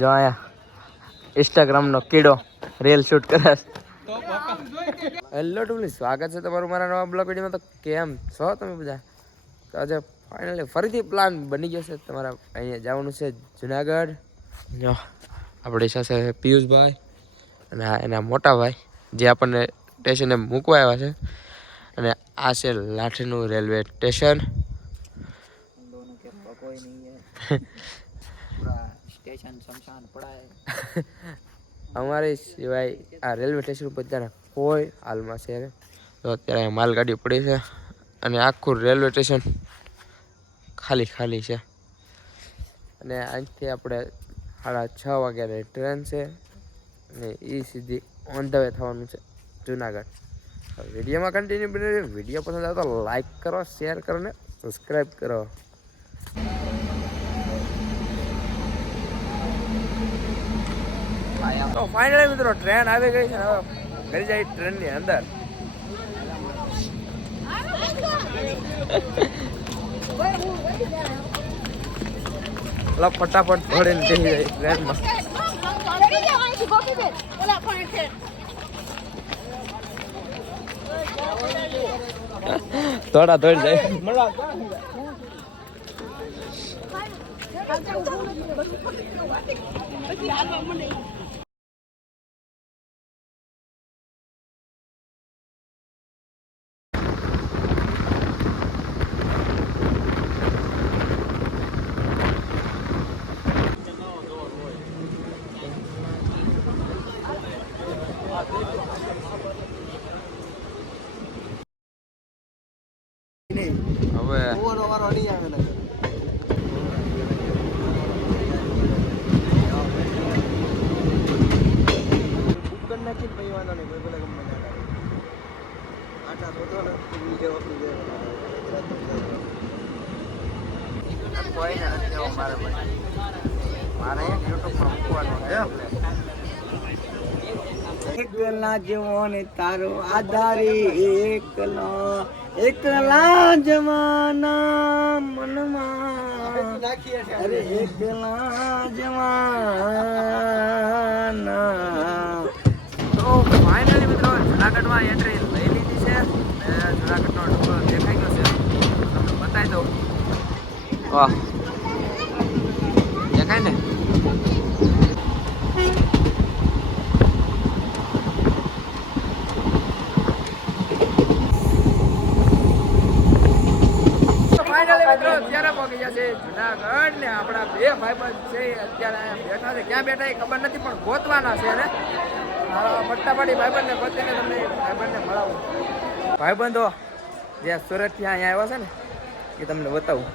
જો આયા ઇન્સ્ટાગ્રામનો કીડો reel shoot કરે. હેલો ટુલી, સ્વાગત છે તમારું મારા નવા બ્લોગ વિડીયોમાં. તો કેમ છો તમે બધા? તો આજે ફાઇનલી ફરીથી પ્લાન બની ગયો છે. તમારા અહીંયા જવાનું છે જુનાગઢ. જો આપણી સાથે પિયુષભાઈ અને એના મોટા ભાઈ જે આપણને સ્ટેશને મૂકવા આવ્યા છે. અને આ છે લાઠીનું રેલવે સ્ટેશન. અમારે સિવાય આ રેલવે સ્ટેશન ઉપર અત્યારે કોઈ હાલમાં છે. તો અત્યારે માલગાડી પડી છે અને આખું રેલવે સ્ટેશન ખાલી ખાલી છે. અને અહીંથી આપણે 6:30 વાગ્યાની ટ્રેન છે અને એ સીધી ઓન ધ વે થવાનું છે જુનાગઢ. વિડીયોમાં કન્ટિન્યુ બને. વિડીયો પસંદ આવે તો લાઈક કરો, શેર કરો ને સબસ્ક્રાઈબ કરો. તો ફાઇનલી મિત્રો ટ્રેન આવી ગઈ છે. હવે કરી જાય ટ્રેનની અંદર. ફટાફટ દોડીને બેસી જાય ટ્રેનમાં. થોડા દોડી જાય. હવે એકલા જેવો ને તારો આધારી એકલા જવાના મનમાં અરે એકલા જવાના. તો ફાઇનલી મિત્રો જુનાગઢમાં એન્ટ્રી લઈ લીધી છે. જુનાગઢનો ડુંગરો દેખાઈ ગયો છે, તમને બતાવી દઉં. વાહ, દેખાય ને? અત્યારે પહોંચી ગયા છે જુનાગઢ ને આપણા બે ભાઈબંધ છે અત્યારે અહીંયા બેઠા છે. ક્યાં બેઠા એ ખબર નથી પણ ગોતવાના છે ને. ફટાફટી ભાઈબંધને ગોતીને તમને ભાઈબંધને મળાવું. ભાઈબંધો જે સુરતથી અહીંયા આવ્યા છે ને એ તમને બતાવું.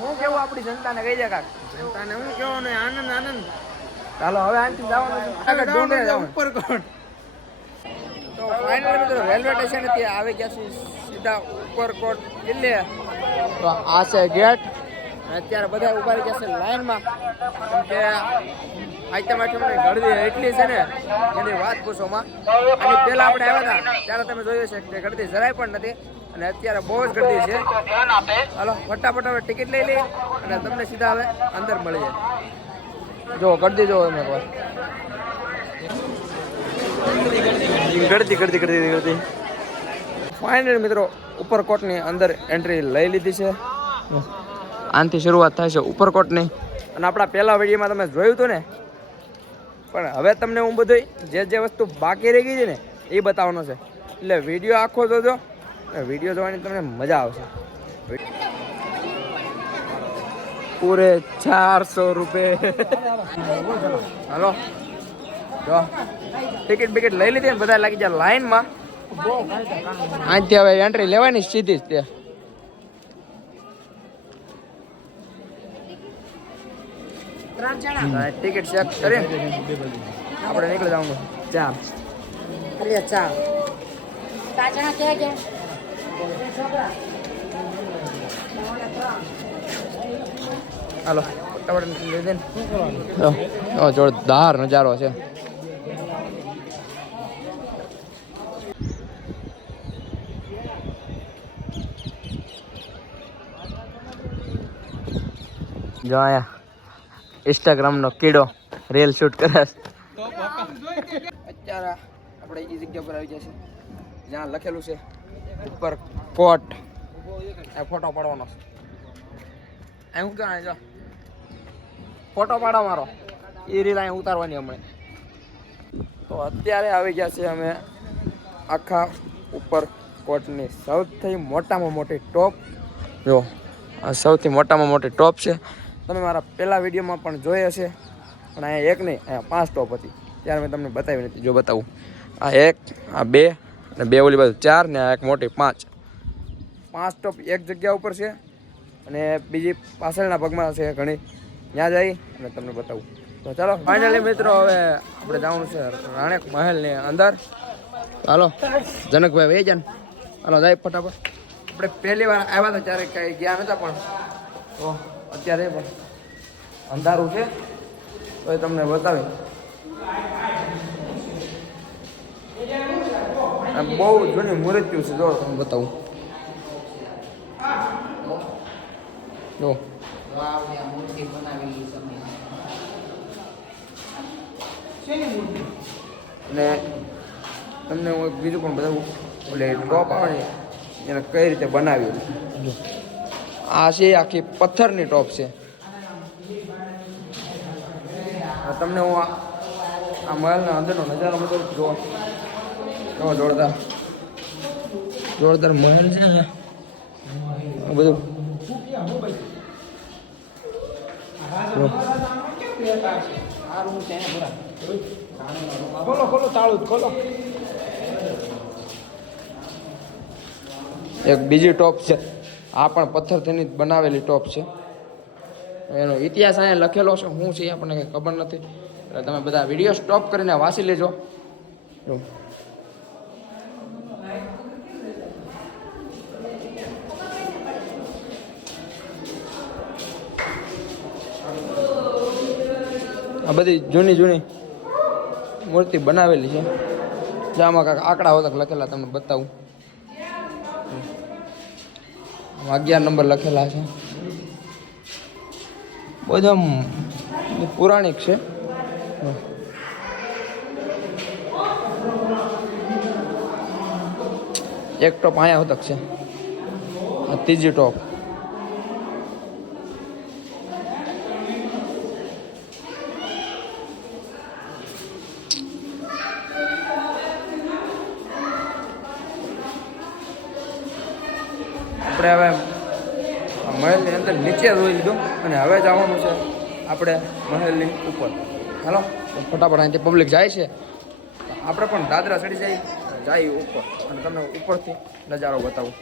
હું કેવું આપણી જનતાને કહી દે કાક. જનતાને હું કેવું ને આનંદ આનંદ. ચાલો હવે આનથી જવાનું ઉપરકોટ. તો ફાઇનલી મિત્રો રેલવે સ્ટેશન ત્યાં આવી ગયા છે સીધા ઉપરકોટ કિલ્લે. તો આ છે ગેટ. અત્યારે બધા ઉભા રહી ગયા છે લાઈનમાં. કેમ કે આઈટમ ગળદી એટલી છે ને એની વાત પૂછોમાં. અને પહેલાં આપણે આવ્યા હતા ત્યારે તમે જોયું છે કે ગળદી જરાય પણ નથી. અને અત્યારે બહુ જ ગળદી છે. હાલો ફટાફટ હવે ટિકિટ લઈ લઈએ અને તમને સીધા હવે અંદર મળી જાય. જો ગળદી જો તમે એકવાર ગળદી. ફાઇનલી મિત્રો ઉપરકોટની અંદર એન્ટ્રી લઈ લીધી છે. આનાથી શરૂઆત થાય છે ઉપરકોટની. અને આપણા પહેલા વિડીયોમાં તમે જોયું હતું ને, પણ હવે તમને હું બધું જે વસ્તુ બાકી રહી ગઈ છે ને એ બતાવવાનો છે. એટલે વિડીયો આખો જોજો. વિડીયો જોવાની તમને મજા આવશે. પૂરે 400 રૂપિયા. હાલો જો ટિકિટ બિકિટ લઈ લીધી ને બધા લાગી જાય લાઈનમાં. અહીંથી હવે એન્ટ્રી લેવાની સીધી જ ત્યાં. ટિકિટ ચેક કરી આપણે નીકળી જવાનું. ચા હાલો જોરદાર નજારો છે. જો અહીંયા ઇન્સ્ટાગ્રામનો કીડો રીલ શૂટ કરે છે. અત્યારે આપણે એ જગ્યા પર આવી ગયા છે જ્યાં લખેલું છે ઉપર કોટ. આ ફોટો પાડવાનો છે. અહીં હું ક્યાં જો ફોટો પાડો મારો એ રીલ અહીં ઉતારવાની હમણાં. તો અત્યારે આવી ગયા છે અમે આખા ઉપર કોટની સૌથી મોટામાં મોટી ટોપ. જો આ સૌથી મોટામાં મોટી ટોપ છે. તમે મારા પહેલા વિડીયોમાં પણ જોઈ હશે, પણ અહીંયા એક નહીં, અહીંયા 5 ટોપ હતી. ત્યારે મેં તમને બતાવી નથી. જો બતાવું, આ 1, આ 2 અને 2 ઓલી બાજુ 4 ને આ એક મોટી 5 ટોપ એક જગ્યા ઉપર છે. અને બીજી પાછળના ભાગમાં છે ઘણી, ત્યાં જઈ અને તમને બતાવું. તો ચાલો ફાઇનલી મિત્રો હવે આપણે જવાનું છે રાણેક મહેલની અંદર. હાલો જનકભાઈ વહી જાય ને, હાલો જાય ફટાફટ. આપણે પહેલી વાર આવ્યા હતા ત્યારે કંઈ ગયા નહોતા, પણ તો અત્યારે પણ અંધારું છે તો એ તમને બતાવી. બહુ જૂની મૂર્તિઓ છે, જો તમને બતાવું. જો અને તમને હું બીજું પણ બતાવું. એટલે ટોપ આવે ને એને કઈ રીતે બનાવી. આ છે આખી પથ્થરની ટોપ છે. તમને હું આ મહેલના અંદરનો નજારો બતાવું. જો જોરદાર મહેલ છે ને બધું. ખોલો તાળું ખોલો. એક બીજી ટોપ છે, આ પણ પથ્થરથી બનાવેલી ટોપ છે. એનો ઇતિહાસ અહીંયા લખેલો છે, શું છે આપણને કંઈ ખબર નથી. એટલે તમે બધા વિડીયો સ્ટોપ કરીને વાંચી લેજો. આ બધી જૂની મૂર્તિ બનાવેલી છે. જેમાં કાંઈક આંકડા હોતા લખેલા, તમને બતાવું. 11 નંબર લખેલા છે. બધા પૌરાણિક છે. એક ટોપ અહીંયા હોતક છે, આ ત્રીજી ટોપ. આપણે હવે મહેલની અંદર નીચે જોઈ લીધું અને હવે જવાનું છે આપણે મહેલની ઉપર. હાલો ફટાફટ, અહીંથી પબ્લિક જાય છે, આપણે પણ દાદરા ચડી જાય ઉપર અને તમને ઉપરથી નજારો બતાવું.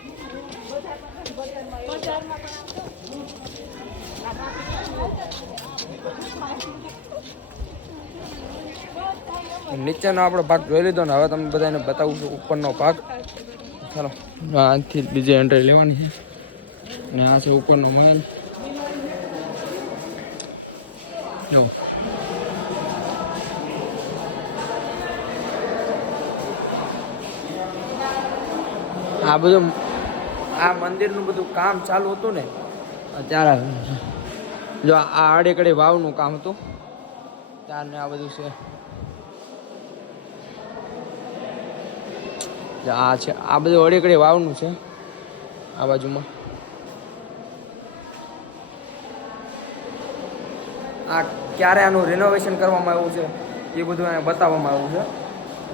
નીચેનો આપણો ભાગ જોઈ લીધો ને હવે તમને બધાને બતાવું છું ઉપરનો ભાગ. ચાલો આથી બીજી એન્ટ્રી લેવાની છે અને આ છે ઉપરનો મહેલ. જો આ બધું આ મંદિરનું બધું કામ ચાલુ હતું ને ત્યારે. જો આ આડેકડી વાવનું કામ હતું ત્યારને આ બધું છે. આ છે આ બધું અડીકડી વાવનું છે આ બાજુમાં. આ ક્યારે આનું રિનોવેશન કરવામાં આવ્યું છે એ બધું અહીંયા બતાવવામાં આવ્યું છે.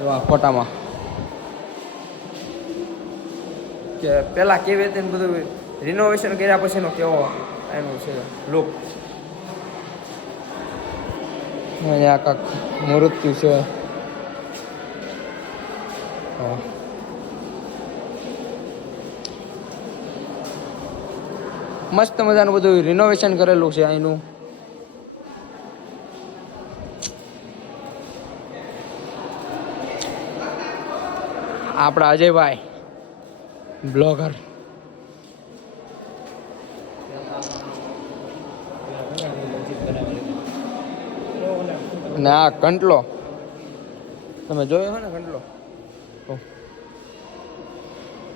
જો આ ફોટામાં કે પહેલાં કેવી રીતે બધું રિનોવેશન કર્યા પછીનો કેવો એનું છે લુક. અહીંયા કાંક મૂર્તિ છે. મસ્ત મજાનું બધું રિનોવેશન કરેલું છે અહીંનું. આપણા અજયભાઈ બ્લોગર. ને આ કંટલો તમે જોયો હો ને, કંટલો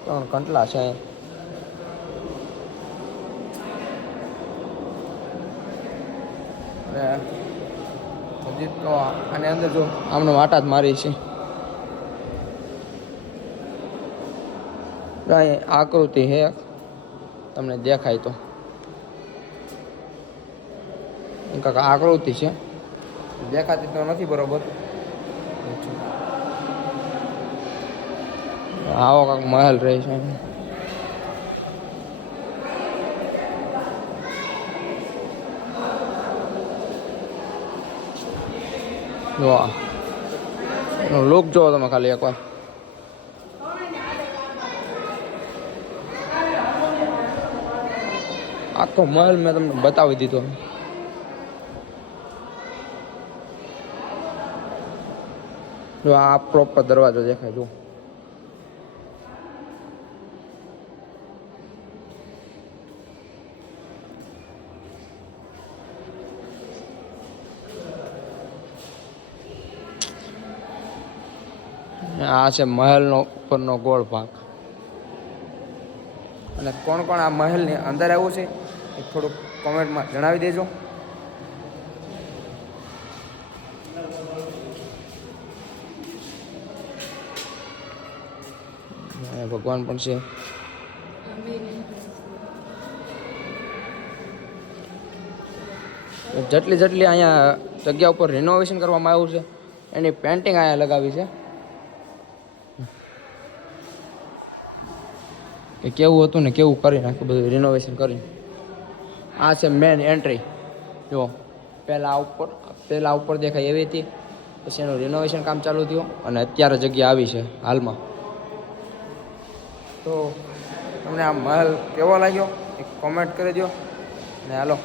3 કંટલા છે. હજી તો આની અંદર જો આમને વાટા જ મારી છે. અહીં આકૃતિ હે તમને દેખાય તો કાંક આકૃતિ છે, દેખાતી તો નથી બરોબર. આવો કાંક મહેલ રહે છે. લુક જોવો તમે ખાલી એકવાર. આખો મહેલ મેં તમને બતાવી દીધો. જો આ પ્રોપર દરવાજો દેખાય જો. આ છે મહેલનો ઉપરનો ગોળ ભાગ. અને કોણ કોણ આ મહેલની અંદર આવ્યું છે એ થોડુંક કોમેન્ટમાં જણાવી દેજો. ભગવાન પણ છે. જેટલી અહીંયા જગ્યા ઉપર રિનોવેશન કરવામાં આવ્યું છે એની પેન્ટિંગ અહીંયા લગાવી છે. કે કેવું હતું ને કેવું કરી નાખ્યું બધું રિનોવેશન કરીને. આ છે મેન એન્ટ્રી. જો પહેલાં ઉપર દેખાય એવી હતી, પછી એનું રિનોવેશન કામ ચાલુ થયું અને અત્યારે જગ્યા આવી છે હાલમાં. તો તમને આ મહેલ કેવો લાગ્યો એ કોમેન્ટ કરી દો. ને હાલો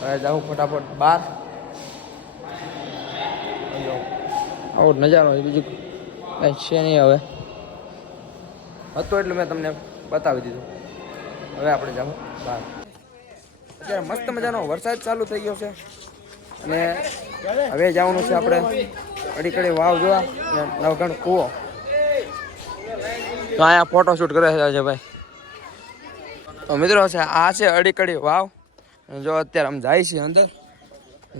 હવે જાઉં ફટાફટ બહાર. આવો નજારો બીજું કાંઈ છે નહીં. હવે હતો એટલે મેં તમને બતાવી દીધું. હવે આપણે જાઉં બહાર. અત્યારે મસ્ત મજાનો વરસાદ ચાલુ થઈ ગયો છે અને હવે જવાનું છે આપણે અડીકડી વાવ જોવા, નવઘણ કૂવો. તો અહીંયા ફોટોશૂટ કરે છે ભાઈ. તો મિત્રો છે આ છે અડીકડી વાવ. જો અત્યારે આમ જાય છે અંદર,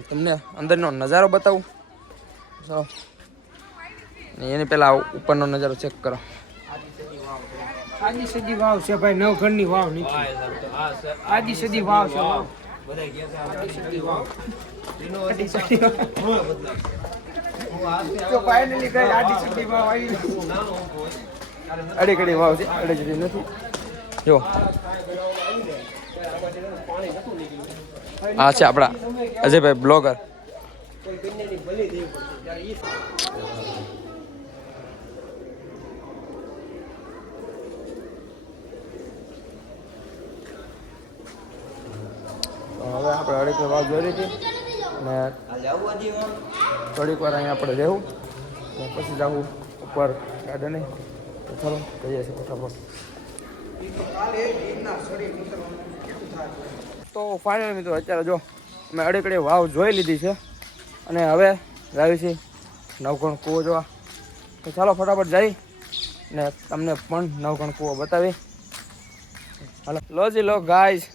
તમને અંદરનો નજારો બતાવું. એની પહેલા ઉપરનો નજારો ચેક કરો. આદિ સદી વાવ છે ભાઈ, નવઘણની વાવ નથી. આદિ સદી વાવ છે. તો ફાઇનલી કઈ આદિ સદી વાવ આવી. અડીકડી વાવ છે, અડીકડી નથી. જો આ છે આપણા અજયભાઈ બ્લોગર. હવે આપણે અડીકડી વાવ જોઈ હતી ને થોડીક વાર અહીંયા આપણે રહેવું પછી જવું ઉપર ગાર્ડને. તો ચાલો જઈએ છીએ ફટાફટ. તો ફાઇનલ મિત્રો અત્યારે જો અમે અડીકડી વાવ જોઈ લીધી છે અને હવે જાવી છીએ નવઘણ કૂવો જોવા. તો ચાલો ફટાફટ જઈ ને તમને પણ નવઘણ કૂવો બતાવી. હાલો લો જી લો ગાઈઝ,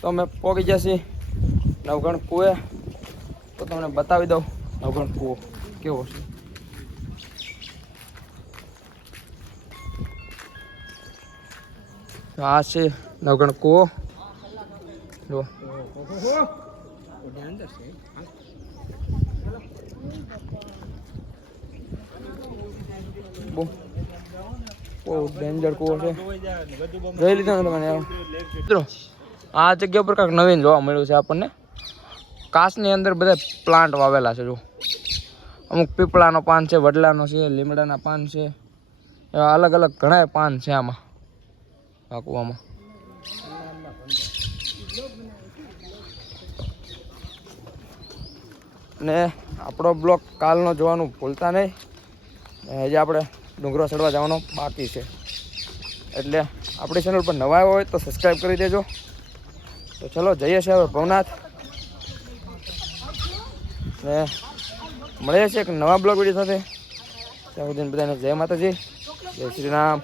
તો અમે પહોંચી ગયા છીએ નવઘણ કૂવે. તો તમને બતાવી દઉં નવઘણ કૂવો કેવો છે. આ છે નવઘણ કૂવો. જો બહુ ડેન્જર કૂવો છે. જોઈ લીધો ને તમે મિત્રો. આ જગ્યા પર કાંઈક નવીન જોવા મળ્યું છે આપણને. કાચની અંદર બધા પ્લાન્ટ વાવેલા છે. જો અમુક પીપળાનો પાન છે, વડલાનો છે, લીમડાના પાન છે, એવા અલગ અલગ ઘણા પાન છે આમાં આ કૂવામાં. ને આપણો બ્લોગ કાલનો જોવાનું ભૂલતા નહીં. હજી આપણે ડુંગરો ચડવા જવાનો બાકી છે, એટલે આપણી ચેનલ પર નવા આવ્યો હોય તો સબસ્ક્રાઈબ કરી દેજો. તો ચલો જઈએ છીએ હવે ભવનાથ ને મળીએ છીએ એક નવા બ્લોગ વિડીયો સાથે. ત્યાં સુધી બધાને જય માતાજી, જય શ્રી રામ.